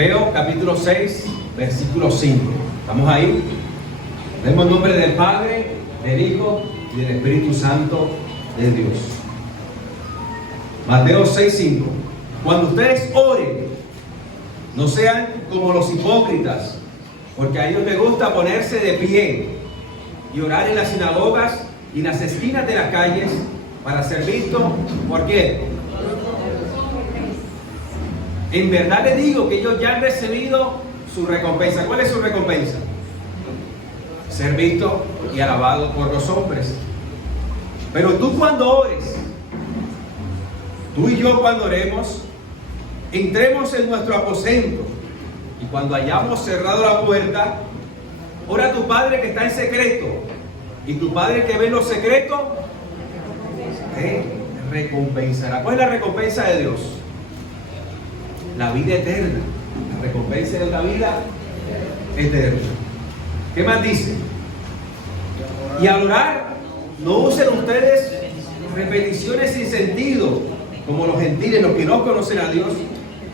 Mateo capítulo 6, versículo 5. ¿Estamos ahí? Vemos el nombre del Padre, del Hijo y del Espíritu Santo de Dios. Mateo 6, 5. Cuando ustedes oren, no sean como los hipócritas, porque a ellos les gusta ponerse de pie y orar en las sinagogas y en las esquinas de las calles para ser vistos. ¿Por qué? En verdad les digo que ellos ya han recibido su recompensa. ¿Cuál es su recompensa? Ser visto y alabado por los hombres. Pero tú cuando ores, tú y yo cuando oremos, entremos en nuestro aposento y cuando hayamos cerrado la puerta, ora a tu Padre que está en secreto, y tu Padre que ve en lo secreto te recompensará. ¿Cuál es la recompensa de Dios? La vida eterna. La recompensa de la vida eterna. ¿Qué más dice? Y al orar, no usen ustedes repeticiones sin sentido, como los gentiles, los que no conocen a Dios,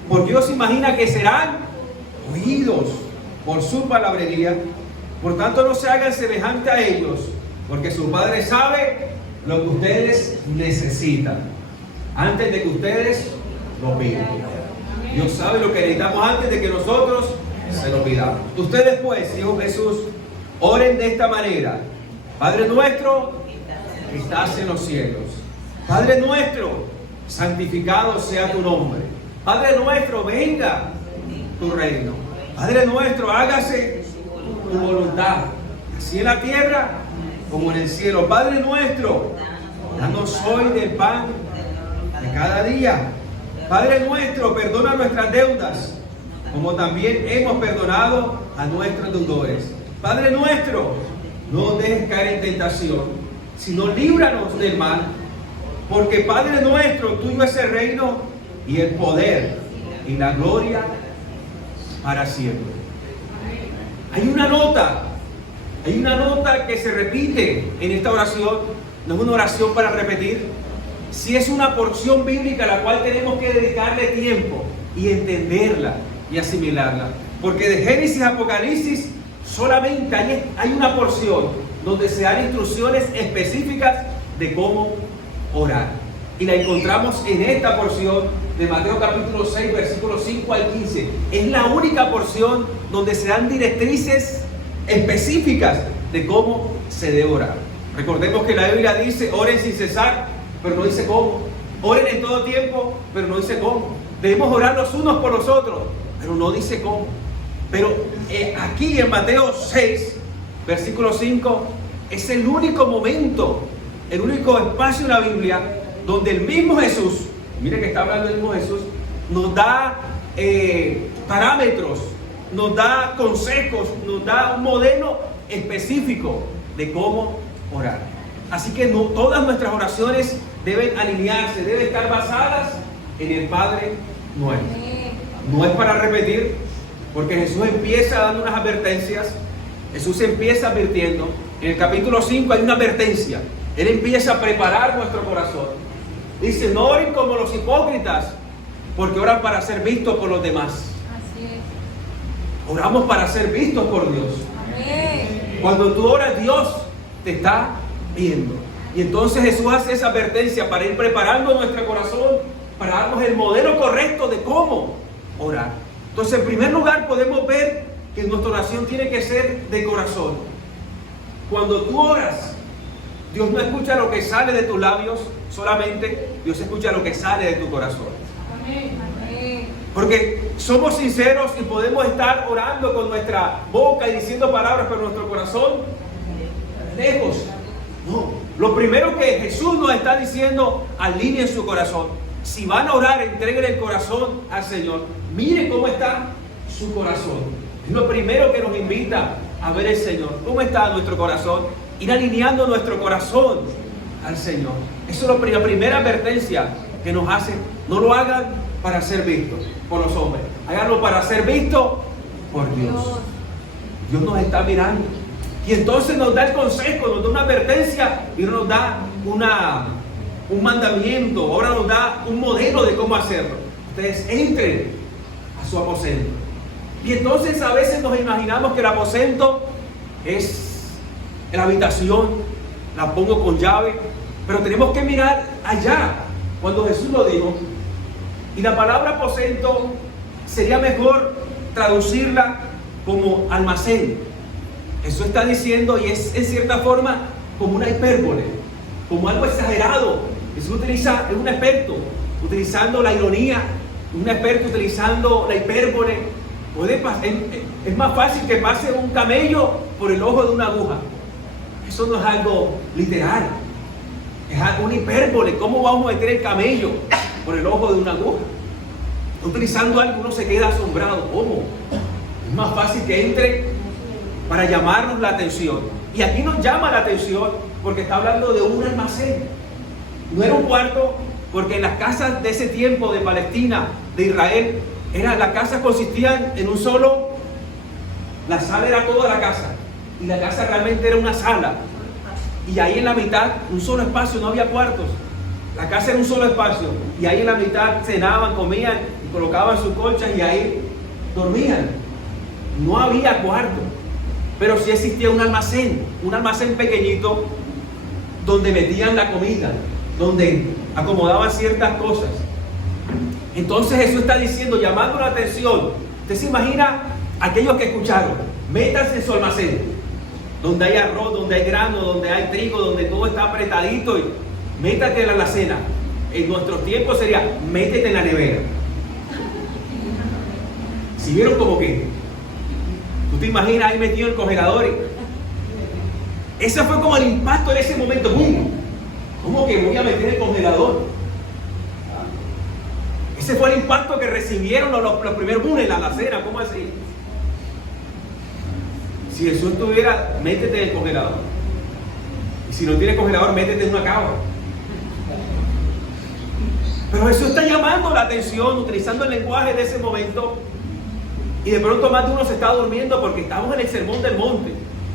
porque Dios imagina que serán oídos por su palabrería. Por tanto, no se hagan semejante a ellos, porque su Padre sabe lo que ustedes necesitan antes de que ustedes lo pidan. Dios sabe lo que necesitamos antes de que nosotros se lo pidamos. Ustedes pues, dijo Jesús, oren de esta manera: Padre nuestro que estás en los cielos, Padre nuestro, santificado sea tu nombre. Padre nuestro, venga tu reino. Padre nuestro, hágase tu voluntad, así en la tierra como en el cielo. Padre nuestro, danos hoy del pan de cada día. Padre nuestro, perdona nuestras deudas, como también hemos perdonado a nuestros deudores. Padre nuestro, no nos dejes caer en tentación, sino líbranos del mal, porque Padre nuestro, tuyo es el reino y el poder y la gloria para siempre. Hay una nota que se repite en esta oración. No es una oración para repetir, si es una porción bíblica a la cual tenemos que dedicarle tiempo y entenderla y asimilarla, porque de Génesis a Apocalipsis solamente hay una porción donde se dan instrucciones específicas de cómo orar, y la encontramos en esta porción de Mateo capítulo 6 versículos 5 al 15. Es la única porción donde se dan directrices específicas de cómo se debe orar. Recordemos que la Biblia dice: oren sin cesar, pero no dice cómo. Oren en todo tiempo, pero no dice cómo. Debemos orar los unos por los otros, pero no dice cómo. Pero aquí en Mateo 6, versículo 5, es el único momento, el único espacio en la Biblia donde el mismo Jesús, mire que está hablando el mismo Jesús, nos da parámetros, nos da consejos, nos da un modelo específico de cómo orar. Así que no, todas nuestras oraciones deben alinearse, deben estar basadas en el Padre nuestro. No es para repetir, porque Jesús empieza dando unas advertencias. Jesús empieza advirtiendo. En el capítulo 5 hay una advertencia. Él empieza a preparar nuestro corazón. Dice: no oren como los hipócritas, porque oran para ser vistos por los demás. Así es. Oramos para ser vistos por Dios. Amén. Cuando tú oras, Dios te está viendo. Y entonces Jesús hace esa advertencia para ir preparando nuestro corazón, para darnos el modelo correcto de cómo orar. Entonces, en primer lugar, podemos ver que nuestra oración tiene que ser de corazón. Cuando tú oras, Dios no escucha lo que sale de tus labios solamente, Dios escucha lo que sale de tu corazón. Amén. Porque somos sinceros y podemos estar orando con nuestra boca y diciendo palabras, pero nuestro corazón lejos. No, lo primero que Jesús nos está diciendo: alineen su corazón. Si van a orar, entreguen el corazón al Señor. Miren cómo está su corazón. Es lo primero que nos invita a ver el Señor. ¿Cómo está nuestro corazón? Ir alineando nuestro corazón al Señor. Eso es la primera advertencia que nos hace. No lo hagan para ser vistos por los hombres, háganlo para ser vistos por Dios. Dios nos está mirando. Y entonces nos da el consejo, nos da una advertencia y nos da un mandamiento, ahora nos da un modelo de cómo hacerlo. Ustedes entren a su aposento. Y entonces a veces nos imaginamos que el aposento es la habitación, la pongo con llave, pero tenemos que mirar allá, cuando Jesús lo dijo. Y la palabra aposento sería mejor traducirla como almacén. Jesús está diciendo, y es en cierta forma como una hipérbole, como algo exagerado. Jesús es un experto utilizando la ironía, un experto utilizando la hipérbole. Es más fácil que pase un camello por el ojo de una aguja. Eso no es algo literal, es algo, una hipérbole. ¿Cómo vamos a meter el camello por el ojo de una aguja? Utilizando algo, uno se queda asombrado. ¿Cómo? Es más fácil que entre para llamarnos la atención. Y aquí nos llama la atención porque está hablando de un almacén. No era un cuarto, porque en las casas de ese tiempo de Palestina, de Israel, las casas consistían en un solo, la sala era toda la casa, y la casa realmente era una sala, y ahí en la mitad un solo espacio, no había cuartos, la casa era un solo espacio, y ahí en la mitad cenaban, comían, y colocaban sus colchas y ahí dormían. No había cuarto, pero sí existía un almacén pequeñito donde metían la comida, donde acomodaban ciertas cosas. Entonces Jesús está diciendo, llamando la atención. Usted se imagina aquellos que escucharon, métanse en su almacén, donde hay arroz, donde hay grano, donde hay trigo, donde todo está apretadito, y métate en la alacena. En nuestros tiempos sería, métete en la nevera. Si vieron como que, tú te imaginas ahí metido en el congelador. Ese fue como el impacto en ese momento. ¡Bum! ¿Cómo que voy a meter en el congelador? Ese fue el impacto que recibieron los primeros en la alacena. ¿Cómo así? Si Jesús estuviera, métete en el congelador. Y si no tiene congelador, métete en una cava. Pero Jesús está llamando la atención, utilizando el lenguaje de ese momento. Y de pronto más de uno se está durmiendo porque estamos en el Sermón del Monte.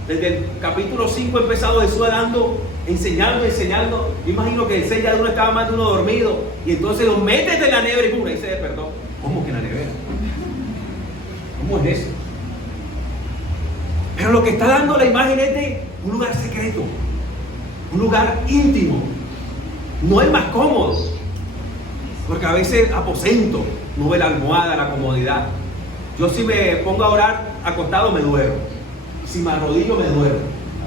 Desde el capítulo 5 ha empezado Jesús enseñando. Yo imagino que el 6 ya de uno estaba más de uno dormido. Y entonces lo métete en la nevera y uno dice, perdón, ¿cómo que en la nevera? ¿Cómo es eso? Pero lo que está dando la imagen es de un lugar secreto, un lugar íntimo. No es más cómodo, porque a veces aposento, no ve la almohada, la comodidad. Yo si me pongo a orar acostado me duermo, si me arrodillo me duermo,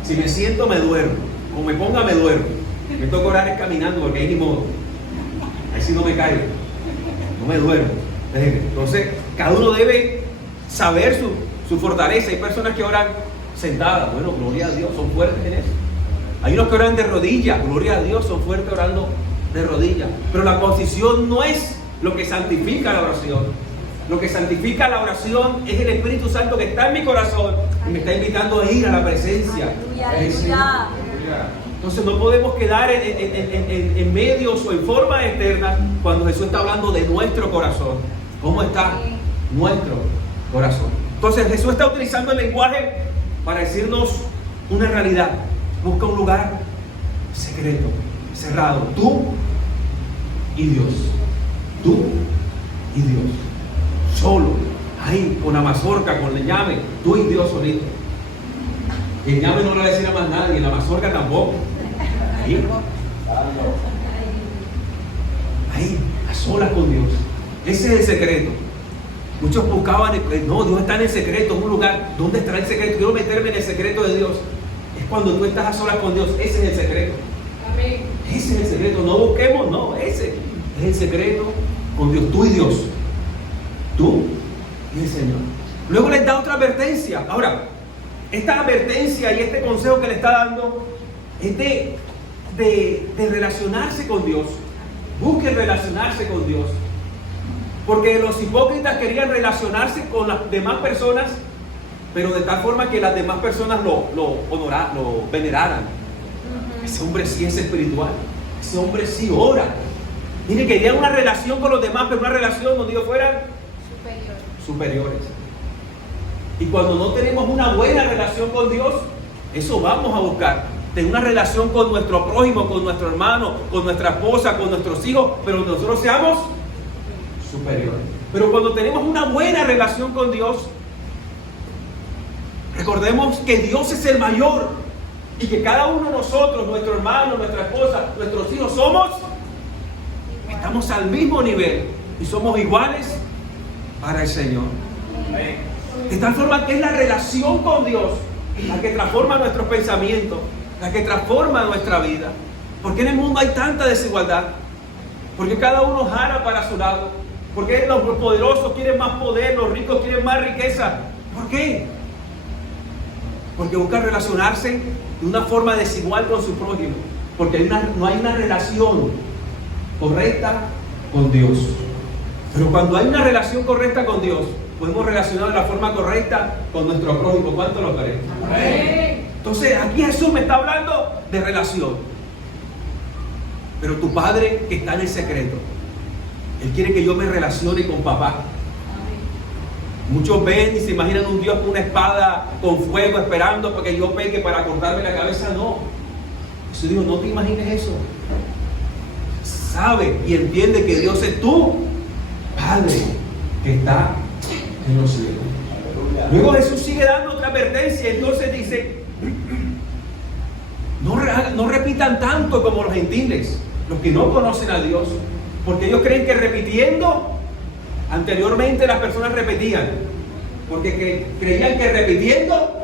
si me siento me duermo, como me ponga me duermo. Me toca orar es caminando porque ahí ni modo, ahí sí no me caigo, no me duermo. Entonces cada uno debe saber su fortaleza. Hay personas que oran sentadas, bueno, gloria a Dios, son fuertes en eso. Hay unos que oran de rodillas, gloria a Dios, son fuertes orando de rodillas. Pero la posición no es lo que santifica la oración. Lo que santifica la oración es el Espíritu Santo que está en mi corazón y me está invitando a ir a la presencia. Aleluya. Entonces no podemos quedar en medios o en forma externa cuando Jesús está hablando de nuestro corazón. ¿Cómo está nuestro corazón? Entonces Jesús está utilizando el lenguaje para decirnos una realidad. Busca un lugar secreto, cerrado. Tú y Dios. Tú y Dios. Solo, ahí, con la mazorca, con el llame, tú y Dios solito. Y el llame no le va a decir a más nadie, la mazorca tampoco. Ahí, a solas con Dios. Ese es el secreto. Muchos buscaban, no, Dios está en el secreto, en un lugar. ¿Dónde estará el secreto? Quiero meterme en el secreto de Dios. Es cuando tú estás a solas con Dios. Ese es el secreto. Amén. Ese es el secreto. No busquemos, no, ese es el secreto con Dios, tú y Dios. Tú y el Señor. Luego les da otra advertencia. Ahora, esta advertencia y este consejo que le está dando es de relacionarse con Dios. Busquen relacionarse con Dios. Porque los hipócritas querían relacionarse con las demás personas, pero de tal forma que las demás personas lo veneraran. Ese hombre sí es espiritual. Ese hombre sí ora. Miren, querían una relación con los demás, pero una relación donde ellos fueran superiores. Y cuando no tenemos una buena relación con Dios, eso vamos a buscar. Tener una relación con nuestro prójimo, con nuestro hermano, con nuestra esposa, con nuestros hijos, pero nosotros seamos superiores. Pero cuando tenemos una buena relación con Dios, Recordemos que Dios es el mayor y que cada uno de nosotros, nuestro hermano, nuestra esposa, nuestros hijos, estamos al mismo nivel y somos iguales para el Señor. De tal forma que es la relación con Dios la que transforma nuestros pensamientos, la que transforma nuestra vida. ¿Por qué en el mundo hay tanta desigualdad? ¿Por qué cada uno jala para su lado? ¿Por qué los poderosos quieren más poder, los ricos quieren más riqueza? ¿Por qué? Porque buscan relacionarse de una forma desigual con su prójimo. Porque no hay una relación correcta con Dios. Pero cuando hay una relación correcta con Dios, podemos relacionar de la forma correcta con nuestro prójimo. ¿Cuánto lo creen? Entonces aquí Jesús me está hablando de relación. Pero tu Padre que está en el secreto, Él quiere que yo me relacione con papá. Muchos ven y se imaginan un Dios con una espada con fuego esperando para que yo pegue para cortarme la cabeza. No. Jesús dijo, no te imagines eso. Sabe y entiende que Dios es tu Padre que está en los cielos. Luego Jesús sigue dando otra advertencia. Entonces dice, no repitan tanto como los gentiles, los que no conocen a Dios, porque ellos creen que repitiendo, anteriormente las personas repetían, porque creían que repitiendo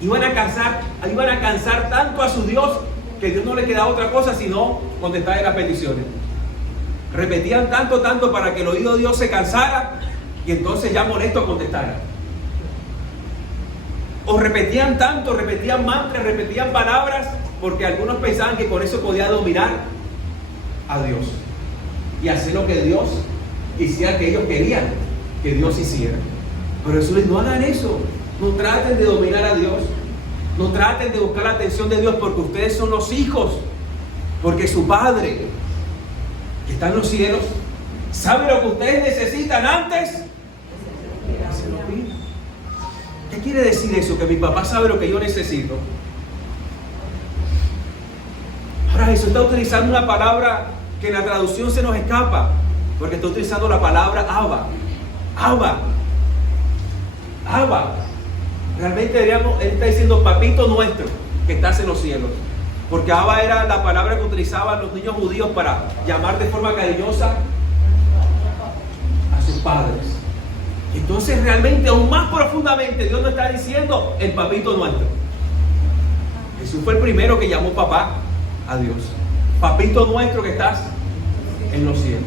iban a cansar tanto a su Dios que Dios no le quedaba otra cosa sino contestar las peticiones. Repetían tanto para que el oído de Dios se cansara y entonces ya molesto contestara. O repetían tanto, repetían mantras, repetían palabras, porque algunos pensaban que con eso podía dominar a Dios y hacer lo que Dios hiciera, que ellos querían que Dios hiciera. Pero Jesús les dice, no hagan eso, no traten de dominar a Dios, no traten de buscar la atención de Dios, porque ustedes son los hijos, porque su Padre que está en los cielos sabe lo que ustedes necesitan antes que se lo pidan. ¿Qué quiere decir eso? Que mi papá sabe lo que yo necesito. Ahora Jesús está utilizando una palabra que en la traducción se nos escapa, porque está utilizando la palabra Abba. Realmente él está diciendo papito nuestro que estás en los cielos, porque Abba era la palabra que utilizaban los niños judíos para llamar de forma cariñosa a sus padres. Entonces realmente aún más profundamente Dios nos está diciendo el papito nuestro. Jesús fue el primero que llamó papá a Dios. Papito nuestro que estás en los cielos.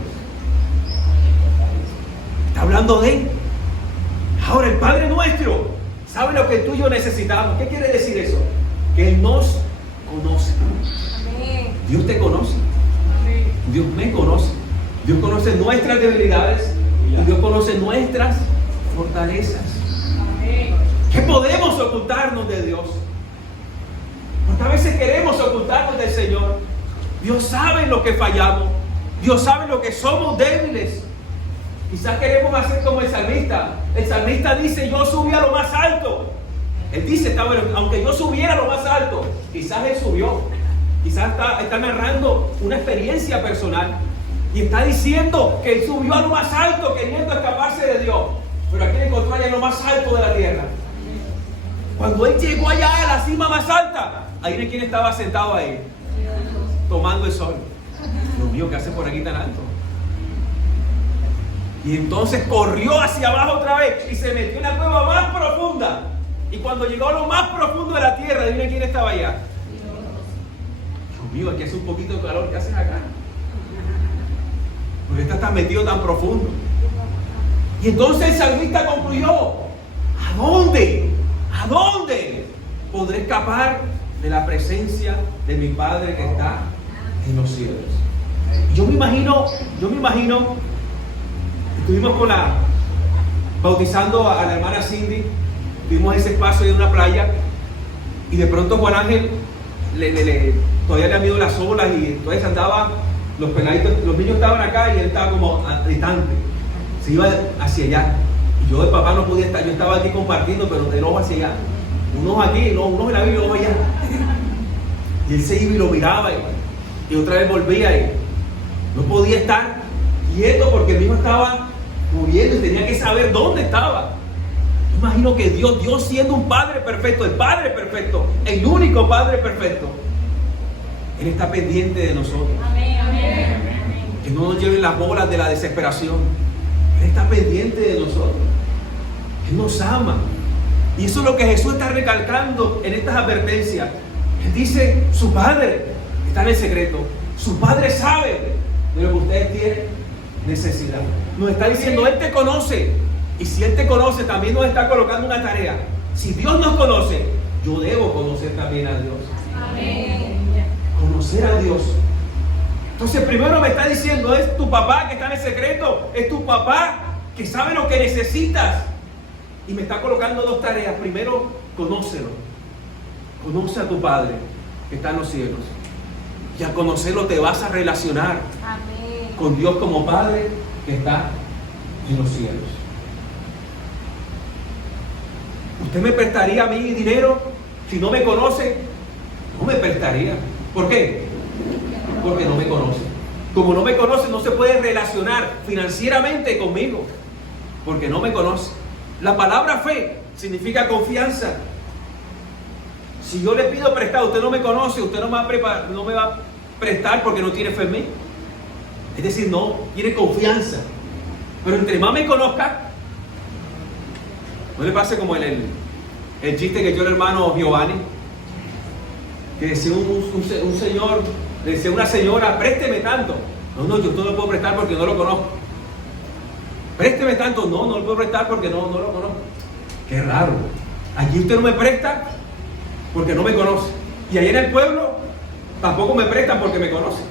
Está hablando de Él. Ahora el Padre nuestro sabe lo que tú y yo necesitamos. ¿Qué quiere decir eso? Que Él nos conoce. Amén. Dios te conoce. Dios me conoce. Dios conoce nuestras debilidades y Dios conoce nuestras fortalezas. ¿Qué podemos ocultarnos de Dios? Porque a veces queremos ocultarnos del Señor. Dios sabe lo que fallamos. Dios sabe lo que somos débiles. Quizás queremos hacer como el salmista. El salmista dice, yo subí a lo más alto. Él dice, está bueno, aunque yo subiera a lo más alto, quizás él subió. Quizás está narrando una experiencia personal. Y está diciendo que él subió a lo más alto queriendo escaparse de Dios. Pero aquí le encontró allá en lo más alto de la tierra. Cuando él llegó allá a la cima más alta, ahí de quién estaba sentado ahí, tomando el sol. Dios mío, ¿qué hace por aquí tan alto? Y entonces corrió hacia abajo otra vez y se metió en la cueva más profunda. Y cuando llegó a lo más profundo de la tierra, adivinen quién estaba allá. Dios mío, aquí hace un poquito de calor. ¿Qué hacen acá? Porque está metido tan profundo. Y entonces el salmista concluyó: ¿a dónde? ¿A dónde podré escapar de la presencia de mi Padre que está en los cielos? Yo me imagino, estuvimos bautizando a la hermana Cindy, tuvimos ese espacio en una playa, y de pronto Juan Ángel todavía le han ido las olas, y entonces andaba, los peladitos, los niños estaban acá y él estaba como distante, se iba hacia allá, y yo de papá no podía estar, yo estaba aquí compartiendo, pero de ojo hacia allá, unos aquí, unos en la Biblia, unos allá, y él se iba y lo miraba, y otra vez volvía, y no podía estar quieto porque el mismo estaba moviendo y tenía que saber dónde estaba. imagino que Dios siendo un Padre perfecto, el Padre perfecto, el único Padre perfecto, Él está pendiente de nosotros. Amén, amén. Que no nos lleven las bolas de la desesperación. Él está pendiente de nosotros. Él nos ama. Y eso es lo que Jesús está recalcando en estas advertencias. Él dice, su Padre está en el secreto. Su Padre sabe de lo que ustedes tienen necesidad. Nos está diciendo, Él te conoce. Y si Él te conoce, también nos está colocando una tarea. Si Dios nos conoce, yo debo conocer también a Dios. Amén. Conocer a Dios. Entonces primero me está diciendo, es tu papá que está en el secreto, es tu papá que sabe lo que necesitas. Y me está colocando dos tareas. Primero, conócelo. Conoce a tu Padre que está en los cielos. Y al conocerlo te vas a relacionar Amén. con Dios como Padre que está en los cielos. ¿Usted me prestaría a mí dinero si no me conoce? No me prestaría. ¿Por qué? Porque no me conoce. Como no me conoce, no se puede relacionar financieramente conmigo, porque no me conoce. La palabra fe significa confianza. Si yo le pido prestado, usted no me conoce, usted no me va a prestar porque no tiene fe en mí. Es decir, no tiene confianza. Pero entre más me conozca, no le pase como el chiste que dio el hermano Giovanni, que decía un señor, le decía a una señora, présteme tanto. No, yo no lo puedo prestar porque no lo conozco. Présteme tanto. No lo puedo prestar porque no lo conozco. Qué raro. Allí usted no me presta porque no me conoce. Y ahí en el pueblo tampoco me prestan porque me conoce.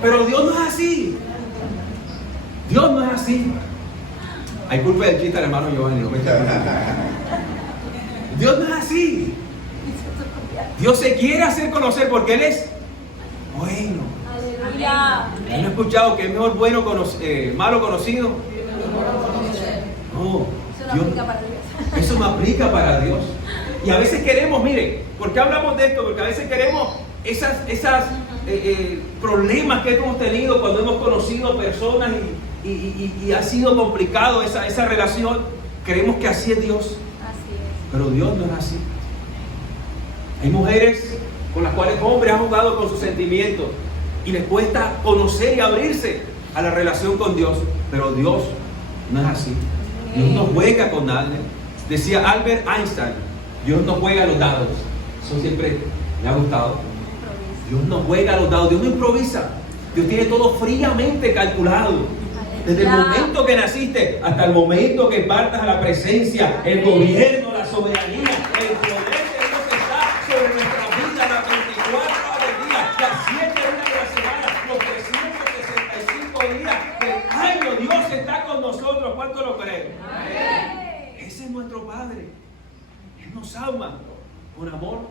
Pero Dios no es así. Dios no es así. Hay culpa del chiste al hermano Giovanni. No me Dios no es así. Dios se quiere hacer conocer porque Él es bueno. Aleluya. ¿Han escuchado que es mejor malo conocido? No. Eso no aplica para Dios. Eso no aplica para Dios. Y a veces queremos, mire, ¿por qué hablamos de esto? Porque a veces queremos esas problemas que hemos tenido cuando hemos conocido personas y ha sido complicado esa relación. Creemos que así es Dios. Así es. Pero Dios no es así. Hay mujeres con las cuales hombres han jugado con sus sentimientos y les cuesta conocer y abrirse a la relación con Dios. Pero Dios no es así. Dios no juega con nadie. Decía Albert Einstein, Dios no juega a los dados. Eso siempre me ha gustado. Dios no juega a los dados, Dios no improvisa. Dios tiene todo fríamente calculado. Desde el momento que naciste hasta el momento que partas a la presencia, el gobierno, la soberanía, el poder de Dios está sobre nuestra vida las 24 horas del día, las 7 días de la semana, los 365 días del año. Dios está con nosotros. ¿Cuánto lo creen? Ese es nuestro Padre. Él nos ama con amor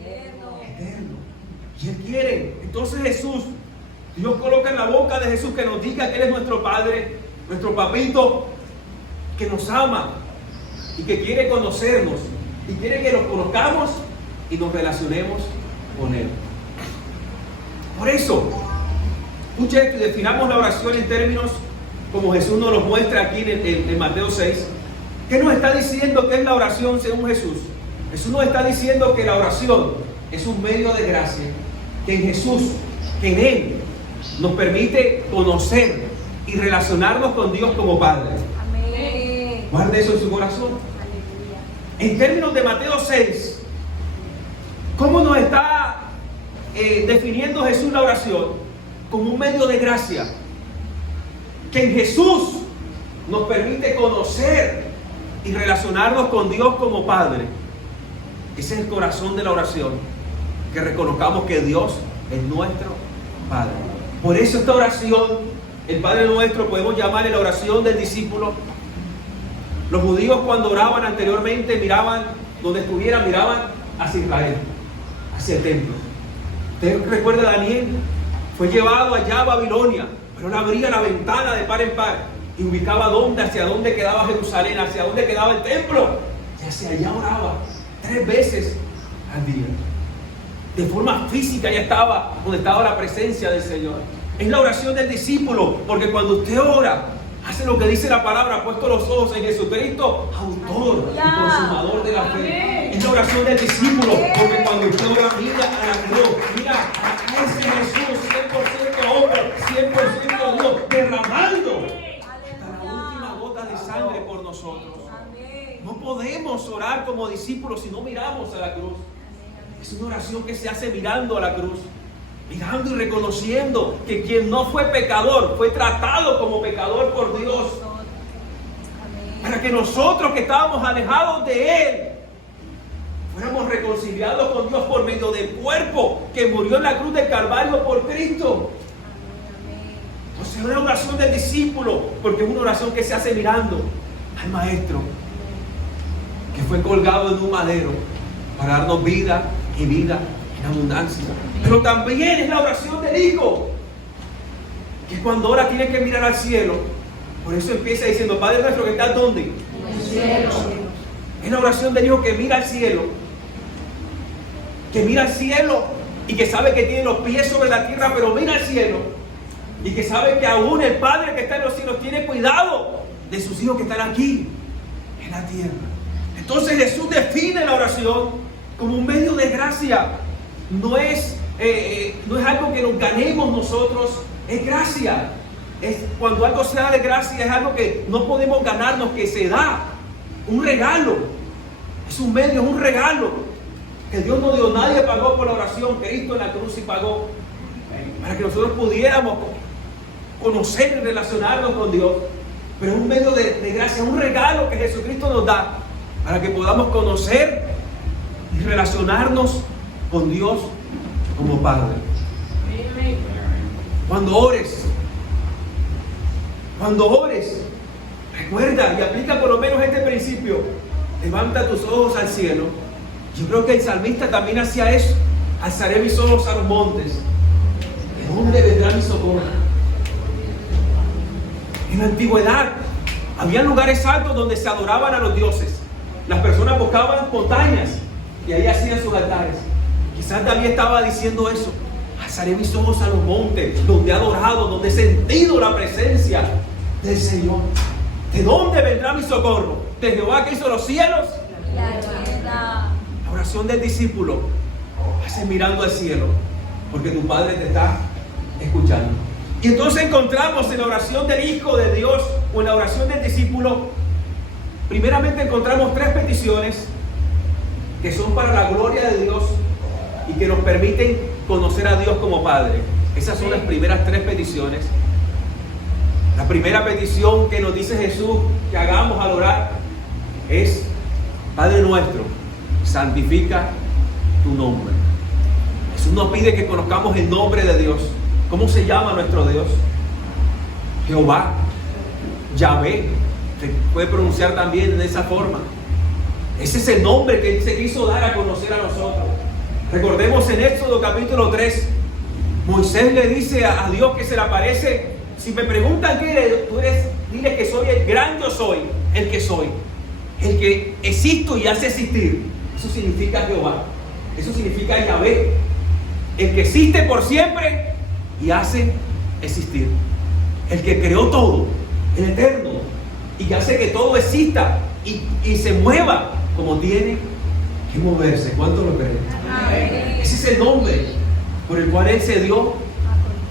eterno. Y Él quiere. Entonces Dios coloca en la boca de Jesús que nos diga que Él es nuestro Padre, nuestro papito, que nos ama y que quiere conocernos y quiere que nos conozcamos y nos relacionemos con Él. Por eso, escuche esto y definamos la oración en términos como Jesús nos los muestra aquí en Mateo 6. ¿Qué nos está diciendo que es la oración según Jesús? Jesús nos está diciendo que la oración es un medio de gracia, que en Jesús, que en Él, nos permite conocer y relacionarnos con Dios como Padre. Amén. Guarde eso en su corazón. Aleluya. En términos de Mateo 6, ¿cómo nos está definiendo Jesús la oración? Como un medio de gracia, que en Jesús nos permite conocer y relacionarnos con Dios como Padre. Ese es el corazón de la oración, que reconozcamos que Dios es nuestro Padre. Por eso esta oración, el Padre Nuestro, podemos llamarle la oración del discípulo. Los judíos cuando oraban anteriormente miraban, donde estuvieran, miraban hacia Israel, hacia el templo. ¿Usted recuerda a Daniel? Fue llevado allá a Babilonia, pero él abría la ventana de par en par y ubicaba hacia dónde quedaba Jerusalén, hacia dónde quedaba el templo, y hacia allá oraba 3 veces al día. De forma física ya estaba donde estaba la presencia del Señor. Es la oración del discípulo, porque cuando usted ora, Hace lo que dice la palabra, ha puesto los ojos en Jesucristo, autor y consumador de la fe. Es la oración del discípulo, porque cuando usted ora, mira a la cruz, mira a ese Jesús 100% hombre, 100% Dios, derramando hasta la última gota de sangre por nosotros. No podemos orar como discípulos si no miramos a la cruz. Es una oración que se hace mirando a la cruz, mirando y reconociendo que quien no fue pecador, fue tratado como pecador por Dios. Para que nosotros que estábamos alejados de Él, fuéramos reconciliados con Dios por medio del cuerpo que murió en la cruz del Calvario por Cristo. Entonces es una oración del discípulo, porque es una oración que se hace mirando al Maestro, que fue colgado en un madero para darnos vida y vida en abundancia. Pero también es la oración del Hijo, que cuando ora tiene que mirar al cielo. Por eso empieza diciendo: Padre nuestro que estás ¿dónde? En el cielo. Es la oración del Hijo que mira al cielo, que mira al cielo y que sabe que tiene los pies sobre la tierra, pero mira al cielo, y que sabe que aún el Padre que está en los cielos tiene cuidado de sus hijos que están aquí en la tierra. Entonces Jesús define la oración como un medio de gracia. No es algo que nos ganemos nosotros, es gracia. Cuando algo se da de gracia, es algo que no podemos ganarnos, que se da. Un regalo. Es un medio, es un regalo que Dios no dio. Nadie pagó por la oración. Cristo en la cruz sí pagó, para que nosotros pudiéramos conocer y relacionarnos con Dios. Pero es un medio de gracia, un regalo que Jesucristo nos da para que podamos conocer y relacionarnos con Dios como Padre. Cuando ores, recuerda y aplica por lo menos este principio: levanta tus ojos al cielo. Yo creo que el salmista también hacía eso: alzaré mis ojos a los montes, ¿de dónde vendrá mi socorro? En la antigüedad había lugares altos donde se adoraban a los dioses. Las personas buscaban montañas y ahí hacían sus altares. Quizás David estaba diciendo eso: alzaré mis ojos a los montes, donde he adorado, donde he sentido la presencia del Señor. ¿De dónde vendrá mi socorro? ¿De Jehová que hizo los cielos? La oración del discípulo hace mirando al cielo, porque tu Padre te está escuchando. Y entonces encontramos en la oración del Hijo de Dios, o en la oración del discípulo, primeramente encontramos tres peticiones que son para la gloria de Dios y que nos permiten conocer a Dios como Padre. Esas son las primeras tres peticiones. La primera petición que nos dice Jesús que hagamos al orar es: Padre nuestro, santifica tu nombre. Jesús nos pide que conozcamos el nombre de Dios. ¿Cómo se llama nuestro Dios? Jehová, Yahvé. Se puede pronunciar también en esa forma. Ese es el nombre que Él se quiso dar a conocer a nosotros. Recordemos en Éxodo capítulo 3, Moisés le dice a Dios que se le aparece: si me preguntan qué eres, tú eres, dile que soy el gran yo soy, el que soy, el que existo y hace existir. Eso significa Jehová, eso significa Yahvé, el que existe por siempre y hace existir, el que creó todo, el eterno, y que hace que todo exista y se mueva como tiene que moverse. ¿Cuánto lo creen? Amén. Ese es el nombre por el cual Él se dio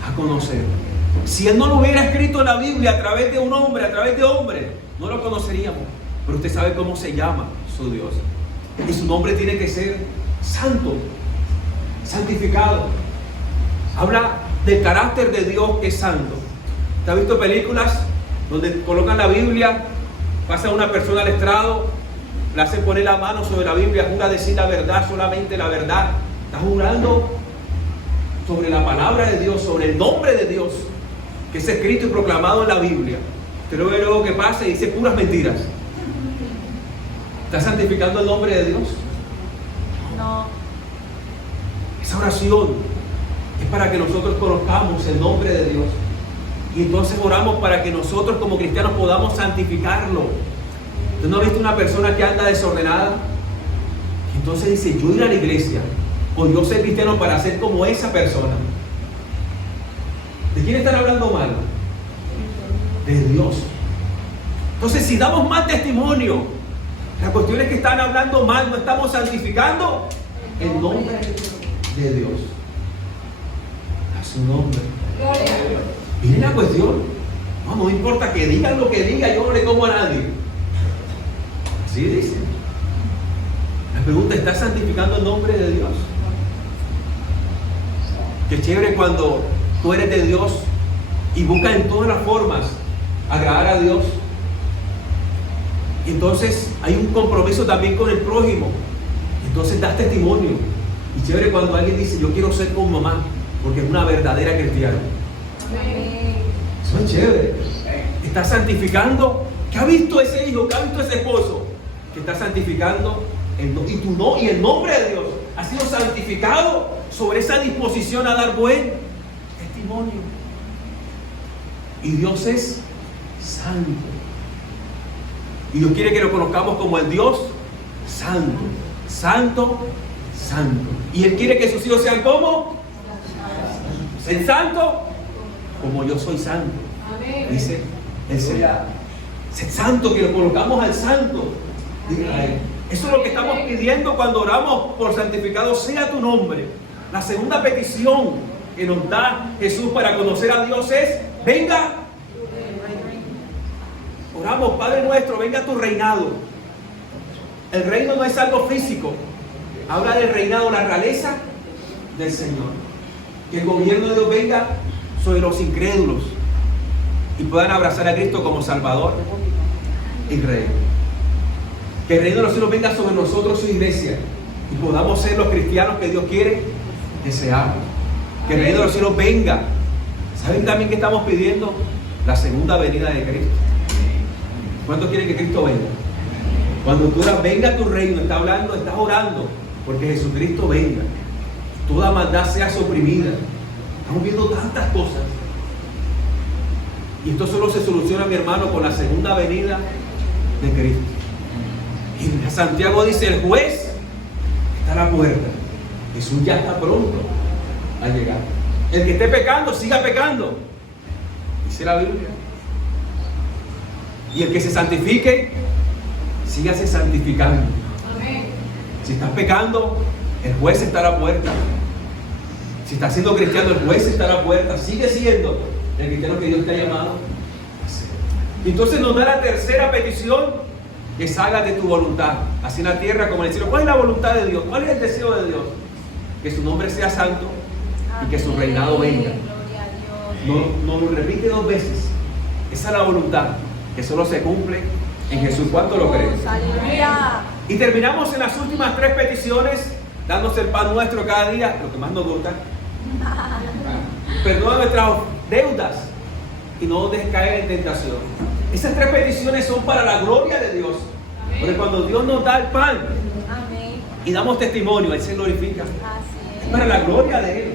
a conocer. Si Él no lo hubiera escrito en la Biblia a través de un hombre, a través de hombres, no lo conoceríamos. Pero usted sabe cómo se llama su Dios. Y su nombre tiene que ser santo, santificado. Habla del carácter de Dios que es santo. ¿Usted ha visto películas donde colocan la Biblia, pasa una persona al estrado, le hacen poner la mano sobre la Biblia, jura decir la verdad, solamente la verdad? Está jurando sobre la palabra de Dios, sobre el nombre de Dios, que es escrito y proclamado en la Biblia. Usted lo ve luego que pasa y dice puras mentiras. ¿Está santificando el nombre de Dios? No. Esa oración es para que nosotros conozcamos el nombre de Dios. Y entonces oramos para que nosotros como cristianos podamos santificarlo. ¿Usted no ha visto una persona que anda desordenada? Y entonces dice: yo ir a la iglesia o yo ser cristiano para ser como esa persona. ¿De quién están hablando mal? De Dios. Entonces, si damos mal testimonio, la cuestión es que están hablando mal, no estamos santificando el nombre de Dios. A su nombre. Miren la cuestión. No importa que digan lo que digan, yo no le como a nadie. Así dice. La pregunta, ¿estás santificando el nombre de Dios? Qué chévere cuando tú eres de Dios y buscas en todas las formas agradar a Dios. Entonces hay un compromiso también con el prójimo. Entonces das testimonio. Y chévere cuando alguien dice, yo quiero ser como mamá, porque es una verdadera cristiana. Eso es chévere. Está santificando. ¿Qué ha visto ese hijo? ¿Qué ha visto ese esposo? Que está santificando y el nombre de Dios ha sido santificado sobre esa disposición a dar buen testimonio. Y Dios es santo. Y Dios quiere que lo conozcamos como el Dios santo. Santo, santo. Y Él quiere que sus hijos sean como el santo, como yo soy santo. Dice el Señor. Ser santo, que lo colocamos al santo de Israel. Eso es lo que estamos pidiendo cuando oramos por santificado sea tu nombre. La segunda petición que nos da Jesús para conocer a Dios es: venga. Oramos, Padre nuestro, venga tu reinado. El reino no es algo físico. Habla del reinado, la realeza del Señor. Que el gobierno de Dios venga sobre los incrédulos y puedan abrazar a Cristo como Salvador y Rey. Que el reino de los cielos venga sobre nosotros, su iglesia, y podamos ser los cristianos que Dios quiere que seamos. Que el reino de los cielos venga. ¿Saben también que estamos pidiendo? La segunda venida de Cristo. ¿Cuántos quieren que Cristo venga? Cuando tú oras, venga tu reino, estás hablando, estás orando porque Jesucristo venga. Toda maldad sea suprimida. Estamos viendo tantas cosas. Y esto solo se soluciona, mi hermano, con la segunda venida de Cristo. Y Santiago dice, el juez está a la puerta. Jesús ya está pronto a llegar. El que esté pecando, siga pecando. Dice la Biblia. Y el que se santifique, sígase santificando. Amén. Si estás pecando, el juez está a la puerta. Si estás siendo cristiano, el juez está a la puerta. Sigue siendo el cristiano que Dios te ha llamado a ser. Y entonces nos da la tercera petición: que salga de tu voluntad, así en la tierra como en el cielo. ¿Cuál es la voluntad de Dios? ¿Cuál es el deseo de Dios? Que su nombre sea santo y que su reinado venga. No lo repite 2 veces. Esa es la voluntad que solo se cumple en Jesús. ¿Cuánto lo creen? Y terminamos en las últimas 3 peticiones, dándose el pan nuestro cada día, lo que más nos gusta. Perdona nuestras deudas y no nos dejes caer en tentación. Esas 3 peticiones son para la gloria de Dios. Porque cuando Dios nos da el pan y damos testimonio, Él se glorifica. Es para la gloria de Él.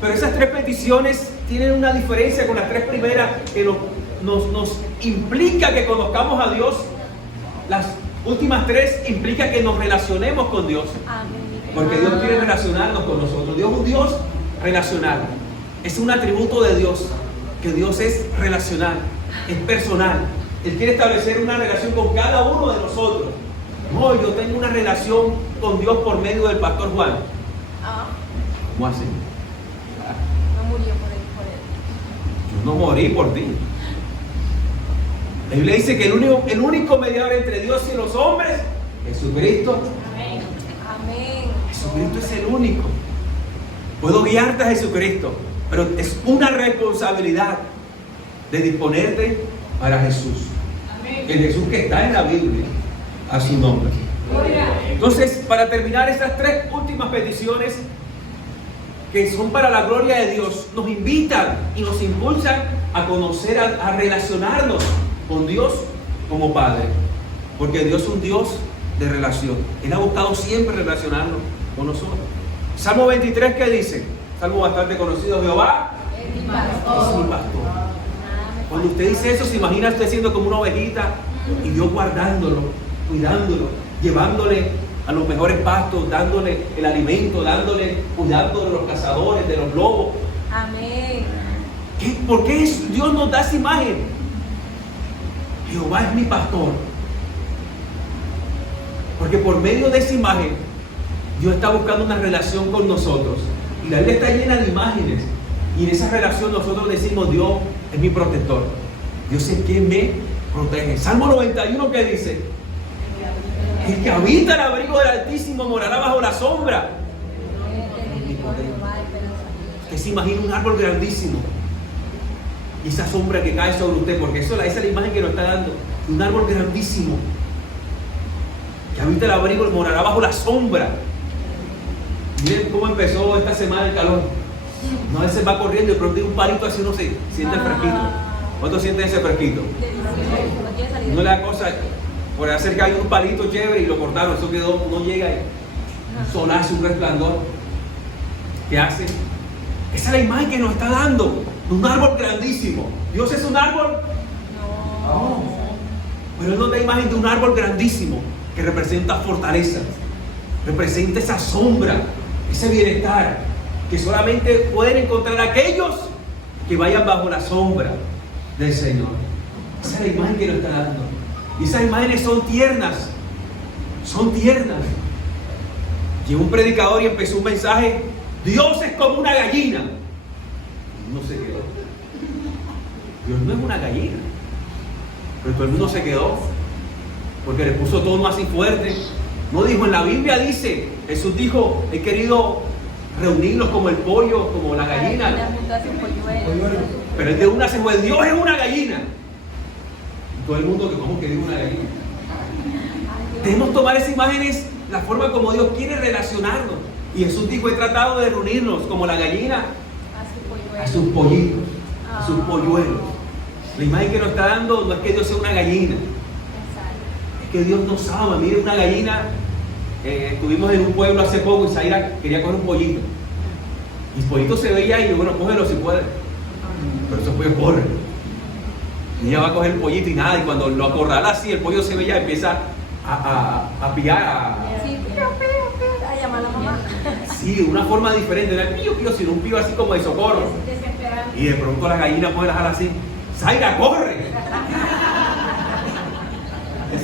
Pero esas 3 peticiones tienen una diferencia con las 3 primeras, que nos implica que conozcamos a Dios. Las últimas 3 implica que nos relacionemos con Dios. Porque Dios quiere relacionarnos con nosotros. Dios es un Dios relacional. Es un atributo de Dios, que Dios es relacional, es personal. Él quiere establecer una relación con cada uno de nosotros. No, yo tengo una relación con Dios por medio del pastor Juan. ¿Cómo así? No murió por él. Yo no morí por ti. La Biblia dice que el único mediador entre Dios y los hombres, Jesucristo. Amén. Jesucristo es el único. Puedo guiarte a Jesucristo, pero es una responsabilidad de disponerte para Jesús. El Jesús que está en la Biblia, a su nombre. Entonces, para terminar, estas 3 últimas peticiones, que son para la gloria de Dios, nos invitan y nos impulsan a conocer, a relacionarnos con Dios como Padre. Porque Dios es un Dios de relación. Él ha buscado siempre relacionarnos con nosotros. Salmo 23, ¿qué dice? Salmo bastante conocido: Jehová es mi pastor. Cuando usted dice eso, se imagina usted siendo como una ovejita y Dios guardándolo, cuidándolo, llevándole a los mejores pastos, dándole el alimento, cuidando de los cazadores, de los lobos. Amén. ¿Por qué Dios nos da esa imagen? Jehová es mi pastor. Porque por medio de esa imagen, Dios está buscando una relación con nosotros. Y la Biblia está llena de imágenes. Y en esa relación nosotros decimos, Dios es mi protector. Dios es quien me protege. Salmo 91 que dice, el que habita el abrigo del Altísimo morará bajo la sombra. Usted se imagina un árbol grandísimo. Y esa sombra que cae sobre usted, porque esa es la imagen que nos está dando. Un árbol grandísimo. Que habita el abrigo, morará bajo la sombra. Miren cómo empezó esta semana el calor. No, a veces va corriendo y de pronto hay un palito así, uno se siente el fresquito. ¿Cuántos sienten ese fresquito? No es la cosa, por hacer que hay un palito chévere y lo cortaron, eso quedó, no llega ahí. Un solazo, un resplandor. ¿Qué hace? Esa es la imagen que nos está dando. Un árbol grandísimo. ¿Dios es un árbol? No. Pero Él nos da imagen de un árbol grandísimo que representa fortaleza, representa esa sombra, ese bienestar que solamente pueden encontrar aquellos que vayan bajo la sombra del Señor. Esa es la imagen que nos está dando. Y esas imágenes son tiernas. Son tiernas. Llegó un predicador y empezó un mensaje: Dios es como una gallina. No se quedó. Dios no es una gallina. Pero todo el mundo se quedó porque le puso todo más y fuerte. No dijo, en la Biblia dice, Jesús dijo, he querido reunirlos como el pollo, como la gallina. Pero el de una se fue, Dios es una gallina. Y todo el mundo que vamos que dijo una gallina. Debemos tomar esas imágenes, la forma como Dios quiere relacionarnos. Y Jesús dijo, he tratado de reunirnos como la gallina a sus pollitos, a sus polluelos. La imagen que nos está dando no es que Dios sea una gallina, es que Dios nos ama. Mire, una gallina, estuvimos en un pueblo hace poco y Zaira quería coger un pollito. Y el pollito se veía y yo, bueno, cógelo si puede. Pero ese pollo corre. Y ella va a coger el pollito y nada, y cuando lo acorrala así, el pollo se veía, empieza a pillar, Sí, pío, a llamar a la mamá. Sí, de una forma diferente, no es pío, pío, sino un pío así como de socorro. Desesperante. Y de pronto la gallina puede dejar así, Zaira, corre.